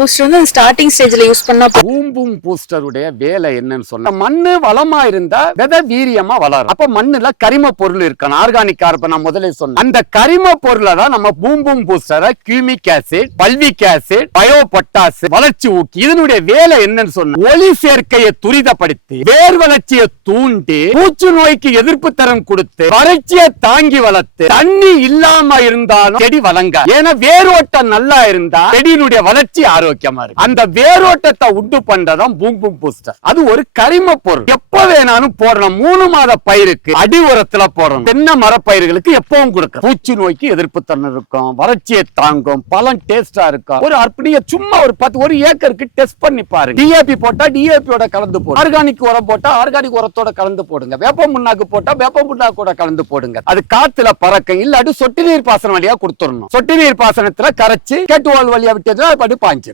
Booster வந்து starting ஸ்டேஜ்ல use பண்ணா பூம்பும் பூஸ்டருடைய வேலை என்னன்னு சொன்னா மண்ணு வளமா இருந்தா விதை வீரியமா வளரும். அப்ப மண்ணுல கரிம பொருள் இருக்கணும். ஆர்கானிக் கார்பன் நான் முதல்ல சொன்னேன். அந்த கரிம பொருளை தான் நம்ம பூம்பும் boom பூஸ்டரை humic acid fulvic acid bio potash வளர்ச்சி ஊக்கி இதனுடைய வேலை என்னன்னு சொன்னா ஒளி சேர்க்கையை துரிதப்படுத்தி வேர் வளர்ச்சியை தூண்டி பூச்சு நோய்க்கு எதிர்ப்பு தரம் கொடுத்து வறட்சியை தாங்கி வளர்த்து தண்ணி இல்லாம இருந்தாலும் செடி வளங்க. ஏன்னா வேரோட்டம் நல்லா இருந்தா செடியினுடைய வளர்ச்சி ஆரோக்கியம் இருக்கு. அந்த வேரோட்டத்தை உண்டு பண்றதும் பூம் பூம் பூஸ்டர். அது ஒரு கரிம பொருள். எப்ப வேணாலும் போடணும். மூணு மாத பயிருக்கு அடி உரத்துல போடணும். தென்னை மரப்பயிர்களுக்கு எப்பவும் கொடுக்க பூச்சி நோய்க்கு எதிர்ப்பு தன்மை இருக்கும். வறட்சியை தாங்கும். பழம் டேஸ்டா இருக்கும். ஒரு அர்ப்பணிய சும்மா ஒரு பத்து ஒரு ஏக்கருக்கு டெஸ்ட் பண்ணி பாருங்க. டிஏபி போட்டா டிஏபியோட கலந்து போடும் ஆர்கானிக் உரம் போட்டா ஆர்கானிக் உரத்தோட கலந்து போடுங்க. வேப்ப முன்னாக்கு போட்டா வேப்ப முன்னாக்கோட கலந்து போடுங்க. அது காத்துல பறக்க இல்லாட்டி சொட்டு நீர் பாசனம் வழியா கொடுத்துடணும். சொட்டு நீர் பாசனத்துல கரைச்சு கேட்டுவால் வழியா விட்டதுன்னா அது பாட்டு பாஞ்சிடும்